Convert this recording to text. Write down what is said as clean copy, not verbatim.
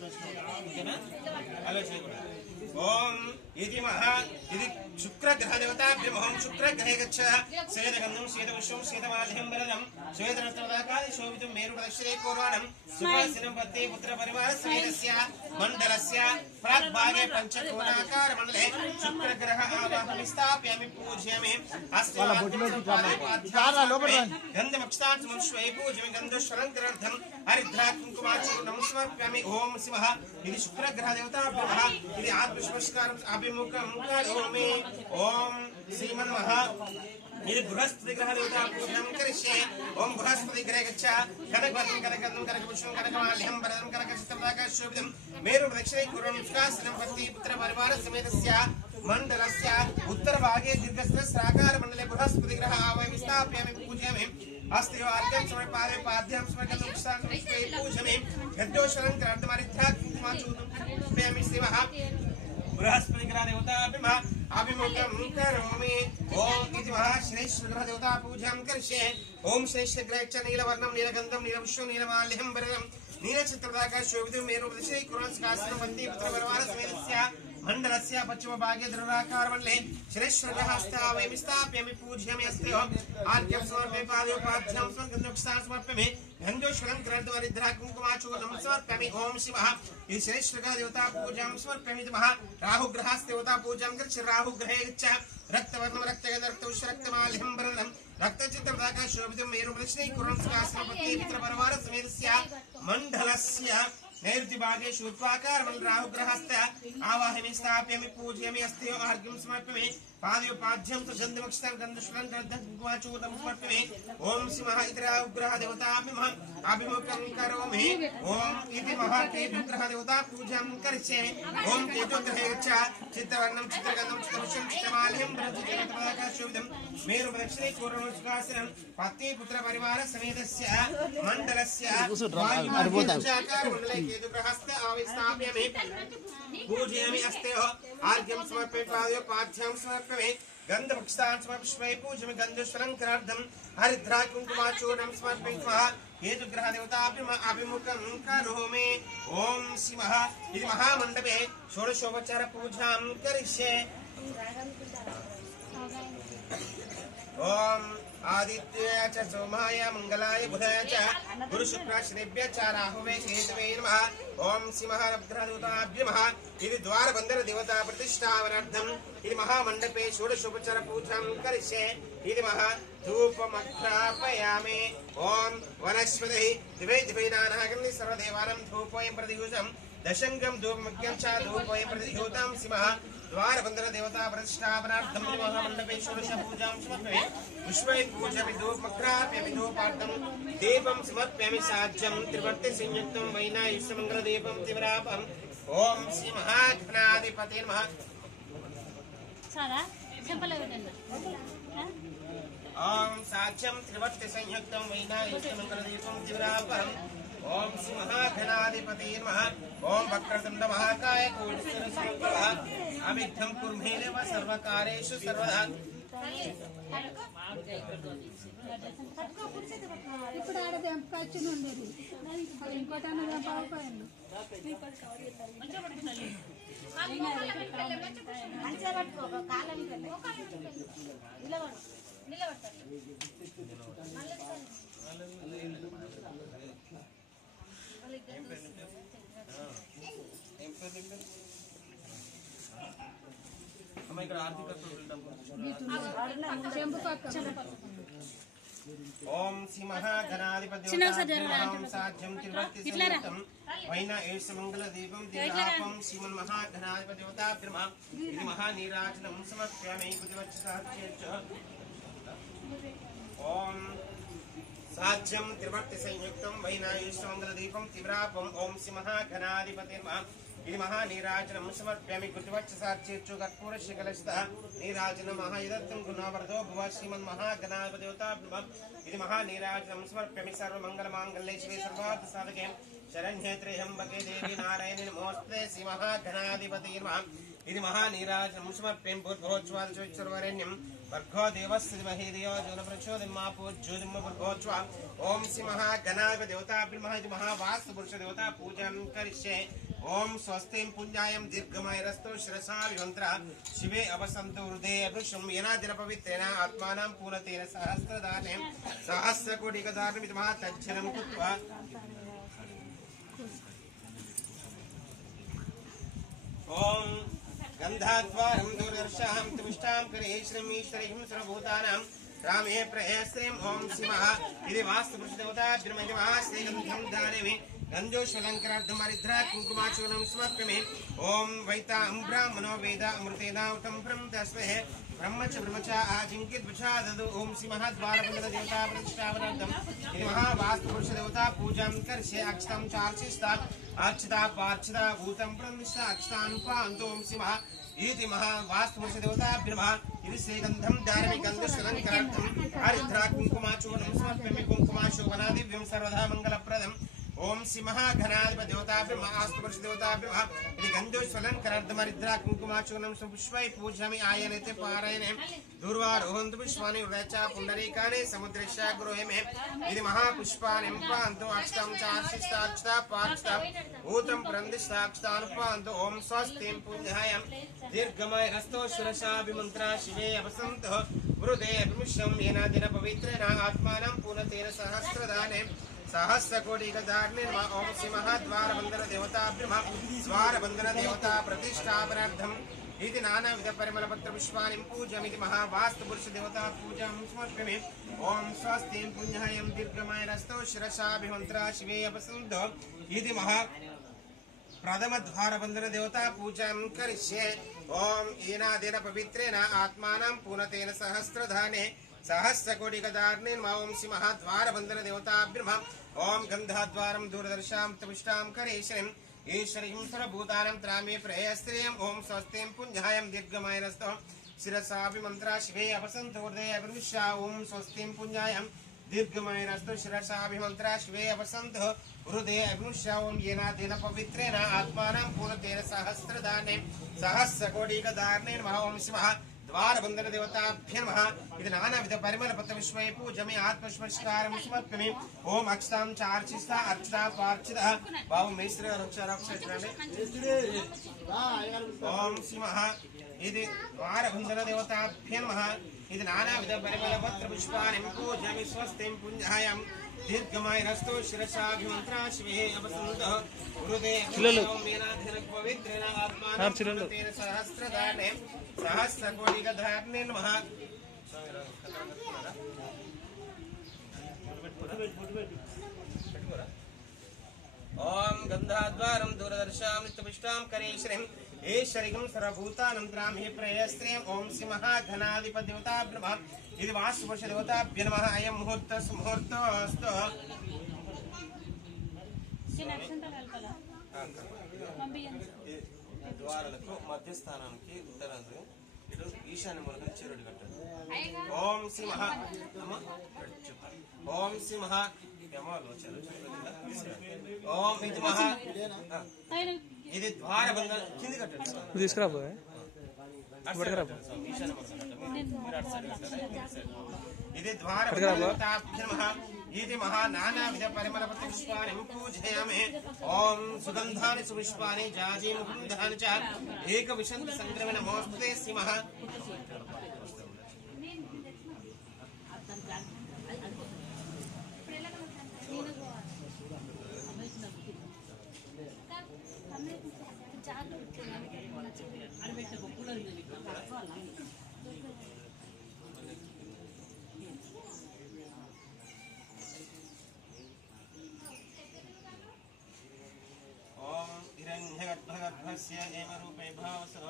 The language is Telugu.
ఓకేనా ఆలోచన కూడా ఓం ఇది మహా ఇది శుక్రగ్రహ దేవతాభ్యం ఓం శుక్రగ్రహే గచ్చ శ్వేతగంధం శ్వేతపుష్పం శ్వేతమాల్యం వరదం శ్వేతరత్నదాకాది శోభితం మేరు ప్రదక్షిణే పూర్వాణం సుభాసినం పత్తే పుత్ర పరివార సమేతస్య మండలస్య ప్రాగ్భాగే పంచకోణాకార మండలే శుక్రగ్రహ ఆవాహమి స్థాపయామి పూజ్యామి గంధమక్షతాంశమశ్వై పూజ్యామి గంధశ్వరంకరార్థం హరిద్రాకుంకుమాచూర్ణం సమర్ప్యామి ఓం శివః ఇది శుక్రగ్రహ దేవతాభ్యః ఇది ఆత్మశమస్కారం అభిముఖం కరోమి ఓం శ్రీమన్మహ ఇది బృహస్పతి గ్రహ దేవతా పూజనం కరిష్యే ఓం బృహస్పతి గ్రహే గచ్చ కనకవర్ణం కనకగంధం కనకపుష్పం కనకమాల్యం వరదం కనకచిత్రదాకాశోభితం మేరు ప్రదక్షిణే కుర్వం సుఖాసనం పత్తి పుత్ర పరివార సమేతస్య మండలస్య ఉత్తర భాగే దీర్ఘస్రాకార మండలే బృహస్పతి గ్రహ ఆవాహమి స్థాపయామి పూజయామి అస్తి ఆర్ఘ్యం సమర్పయామి పాద్యం సమర్పయామి పూజయామి గద్దోషరం క్రాంతమారిద్రాకుంకుమాచూర్ణం సమర్పయామి శివః బృహస్పతి గ్రహ దేవతాభ్యః అభిముఖం కరోమి ఓం ఇది మహాశ్రేష్ఠ గ్రహ దేవతా పూజాం కరిష్యే ఓం శ్రేష్ఠ గ్రహ నీలవర్ణం నీలగంధం నీలపుష్పం నీలమాల్యం వరదం నీలచిత్రదాకాశోభితం మేరు ప్రదక్షిణే కుర్వం సుఖాసనం పత్తి పుత్ర పరివార సమేతస్య మండలస్య పశ్చిమ భాగే ధృరాకార మండలే శ్రేష్ఠగహాస్తావయమి స్థాప్యామి పూజ్యామి అస్తి ఆర్ఘ్యం సమర్పయామి పాదోపాధ్యాం సమర్పయామి గంధోశ్వరం గ్రంథవరిద్రాకుంకుమాచూర్ణం సమర్పయామి ఓం శివః ఇది శ్రేష్ఠగహ దేవతా పూజాం సమర్పయామి ఇది మహా రాహుగ్రహస్ దేవతా పూజాం కరిష్యే రాహుగ్రహే గచ్చ రక్తవర్ణం రక్తగంధ రక్తౌష రక్తమాల్యం వరదం రక్తచిత్రదాకాశోభితం మేరు ప్రదక్షిణే కుర్వం సుఖాసనం పత్తే పుత్ర పరివార సమేతస్య మండలస్య నైరుతి భాగే శూర్పాకార మండల రాహుగ్రహస్థ ఆవాహమి స్థాప్యామి పూజయామి అస్తి ఆర్ఘ్యం సమర్పయామి పాదోపాధ్యం గంధమక్షతం గంధశ్వరం కుంకుమాచూర్ణం సమర్పయామి ఓం శ్రీమహ ఇది రాహుగ్రహ దేవతాభ్యః అభిముఖం కరోమి ఓం ఇది మహాకేతుగ్రహ దేవతా పూజాం కరిష్యే ఓం కేతుగ్రహే గచ్చ చిత్రవర్ణం చిత్రగంధం చిత్రపుష్పం చిత్రమాల్యం వరదం మేరు ప్రదక్షిణే కుర్వం సుఖాసనం పత్తి పుత్ర పరివార సమేతస్య మండలస్య మండలే కేతుగ్రహస్థ ఆవిస్థాప్యామి పూజయామి అస్తి ఆర్ఘ్యం సమర్పయామి పాదోపాధ్యాం సమర్పయామి గంధపుష్పాన్ సమర్పయామి పూజయామి గంధశ్వరంకరార్థం హరిద్రాకుంకుమాచూర్ణం సమర్పయామి కేతుగ్రహ దేవతాభ్యః అభిముఖం కరోమి ఓం శివః ఇది మహామండపే షోడశోపచార పూజాం కరిష్యే ఓం ఆదిత్యాయ చ సోమాయ మంగళాయ బుధాయ చ గురు శుక్ర శనిభ్య చ రాహువే కేతవే నమః ఓం శ్రీమహ నవగ్రహ దేవతాభ్యః ఇది ద్వారబంధన దేవతా ప్రతిష్ఠావనార్థం ఇది మహామండపే షోడశోపచార పూజాం కరిష్యే ఇది మహా ధూపమగ్రాపయామి ఓం వనస్పతి దివైనానాగంని సర్వదేవానం ధూపోయం ప్రతియూజం దశంగం ధూపమగ్యం చ ధూపోయం ప్రతియూతం శ్రీమహ ద్వారబంధన దేవతా ప్రతిష్ఠాపనార్థం మహామండపే షోడశ పూజాం సమర్పయామి పుష్పై పూజయామి ధూపమగ్రాపయామి ధూపార్థం దీపం సమర్పయామి సాజ్యం త్రివర్తి సంయుక్తం వైనాయుష్యమంగళ దీపం తివరాపం ఓం శ్రీ మహాగణాధిపతే నమః ఓం సాజ్యం త్రివర్తి సంయుక్తం వైనాయుష్యమంగళ దీపం తివరాపం ఓం శ్రీ మహాగణాధిపతే నమః ఓం వక్రతుండ మహాకాయ కోటిసూర్యసమప్రభ అవిఘ్నం కుర్మేదేవ సర్వకార్యేషు సర్వదా ఇప్పుడు ఆడదే పచ్చి ఉండేది ఇంకోటి అన్నది బాగుపోయింది ఇక్కడ ఆర్థిక ఓం శ్రీ మహాగణాధిపతి సాధ్యం త్రివర్తి వైన ఏషమంగళ దీపం దీపాపం శ్రీమన్ మహాగణాధిపతి దేవతాభ్యః ఇది మహానీరాజనం సమర్పయామి ఓం సాధ్యం త్రివర్తి సంయుక్తం వైనాయుష్మంగళ దీపం తివ్రాపం ఓం శ్రీ మహాగణాధిపతి ఇది మహానీరాజనం సమర్ప్యామి కృతివత్సార్చేచ్చు కర్పూర శిఖలస్థ నీరాజనం మహాయుధత్తం గుణావర్ధో భువ శ్రీమన్ మహాగణాధిపతి దేవతాభ్యః ఇది మహానీరాజనం సమర్ప్యామి సర్వమంగళమాంగళ్యే శివే సర్వార్థ సాధకే శరణ్యే త్ర్యంబకే దేవి నారాయణి నమోస్తుతే శ్రీ మహాగణాధిపతి నమః ఇది మహానీరాజనం సమర్ప్యామి భూర్భువస్సువరేణ్యం भर्गो देवस्य धीमहि धियो यो न प्रचोदयात् ज्योतिर्मय भर्गोच्वा ओम श्री महागणाधिपति देवताभ्यो नमः। महावास्तुपुरुष देवता पूजां करिष्ये। ओम स्वस्तिं पुण्यायं दीर्घमायुरस्तु शिरसा विमन्त्रा शिवे अवसन्तु हृदये वृषं येना दिनपवित्रेण आत्मानं पूर्णतेन सहस्रदानेन सहस्रकोटिकदानमितमः तच्छनं कृत्वा ओम गंधाद्वारं दूरदर्शां तुष्टां करे श्रीमीश्वरीं सर्वभूतानां रामे प्रयस्त्रीं ओम शिवः इति वास्तुपुरुष देवता ब्रह्मदेवः श्रीगन्धं धारयामि। गन्धोष्वलङ्कारार्धमरिद्रा कुङ्कुमाचूर्णं समर्पयामि। ओम वैतां ब्राह्मणो वेद अमृतेनावृतं ब्रह्म तस्मै ब्रह्म च आजिङ्क्यद् वचा ददु। ओम सिंहद्वारबन्धन देवता प्रतिष्ठापनार्थम् इति महावास्तुपुरुष देवता पूजां करिष्ये। अक्षतां चार्चिस्ता अक्षता पार्चिता भूतं प्रतिष्ठा अक्षतानुपान्तो ओम सिंहः इति महावास्तुपुरुष देवता ब्रह्म इति श्रीगन्धं धारयामि। गन्धोष्वलङ्कारार्थं हरिद्रा कुङ्कुमाचूर्णं समर्पयामि। कुङ्कुमाशोभनादिव्यं सर्वदा मङ्गलप्रदम्। ओम श्री महागणाधिपति देवताभ्यो महावास्तुपुरुष देवताभ्यो इति गन्धोष्वलङ्कारार्थमरिद्रा कुङ्कुमाचूर्णं सुपुष्पैः पूजयामि। आयनेते पारायणे दूर्वारोहन्तु पुष्पाणि हृदयचा पुण्डरीकानि समुद्रस्य गुरोहिमे इति महापुष्पाणि पान्तु। अक्षतां चार्चिस्ता पार्चिता भूतं प्रन्दिष्टा अक्षतानुपान्तु। ओम स्वस्तिं पुण्यायं दीर्घमायुरस्तु शिरसा विमन्त्रा शिवे अवसन्तु हृदये विमुष्यं येन दिनपवित्रेण आत्मानं पूर्णतेन सहस्रदाने सहस्रकोटिकदार्णिर्म। ओम श्री महाद्वारबन्धन देवताभ्यो द्वारबन्धन देवता प्रतिष्ठापनार्थम् इति नानाविध परिमलपत्र पुष्पाणि पूजयामि। महावास्तुपुरुष देवता पूजां समर्पयामि। ओम स्वस्तिं पुण्यायं दीर्घमायुरस्तु शिरसा विमन्त्रा शिवे अपसन्तु इति प्रथम द्वारबन्धन देवता पूजां करिष्ये। ओम येनादेन पवित्रेण आत्मानं पूर्णतेन सहस्रधाने सहस्रकोटिकदार्णिर्म। ओम श्री महाद्वारबन्धन देवताभ्यो ओम गन्धाद्वारं दूरदर्शां तविष्टां करेश्वरीं ईश्वरीं सर्वभूतानां त्रामे प्रयस्त्रियम्। ओम स्वस्तिं पुण्यायं दीर्घमायुरस्तु शिरसा विमन्त्रा शिवे अपसन्तु हृदये विमुष्या। ओम स्वस्तिं पुण्यायं दीर्घमायुरस्तु शिरसा विमन्त्रा शिवे अपसन्तु हृदये विमुष्या। ओम येनादेन पवित्रेण आत्मानं पूर्णतेन सहस्रदाने सहस्रकोटिकदार्णिर्म। ओम शिवः द्वारबन्धन देवताभ्यो नमः इति नानाविध परिमलपत्र पुष्पैः पूजयामि। आत्मनमस्कारं समर्पयामि। ओम अक्षतां चार्चिस्ता अर्चिता पार्चिता बाबू मिश्र ओम श्रीमः इति द्वारबन्धन देवताभ्यो नमः इति नानाविध परिमलपत्र पुष्पाणि पूजयामि। स्वस्तिं पुण्यायं दीर्घमायुरस्तु शिरसा विमन्त्रा शिवे अवसन्तु हृदये पवित्रेण आत्मानं पूर्णतेन सहस्रदाने सहस्रकोटिकदार्णिर्मः। ओम गन्धाद्वारं दूरदर्शां नित्यपुष्टां करेश्वरीं ईश्वरीं सर्वभूतानां त्रामे प्रयस्त्रीं। ओम श्री महागणाधिपति देवताभ्यो नमः इति वास्तुपुरुष देवताभ्यो नमः। अयं मुहूर्तस्तु ద్వారాలకు మధ్యస్థానానికి ఉత్తరాది ఇటు ఈశాన్య మూలకం చెరుడు కట్టండి. ఓం శ్రీ మహా ఓం శ్రీ మహా ఓం ఇది మహా ఇది ద్వారబంధ కింది కట్టండి తీసుకురా ఇది ద్వారబంధ इति महानानाविध परिमलपत्र पुष्पाणि पूजयामि। ओम सुगन्धानि सुपुष्पाणि जाजी मुकुन्दानि च एकविंशति संक्रमण नमोस्तुते श्रीमः। हिरण्यगर्भस्य एव रूपे भावसः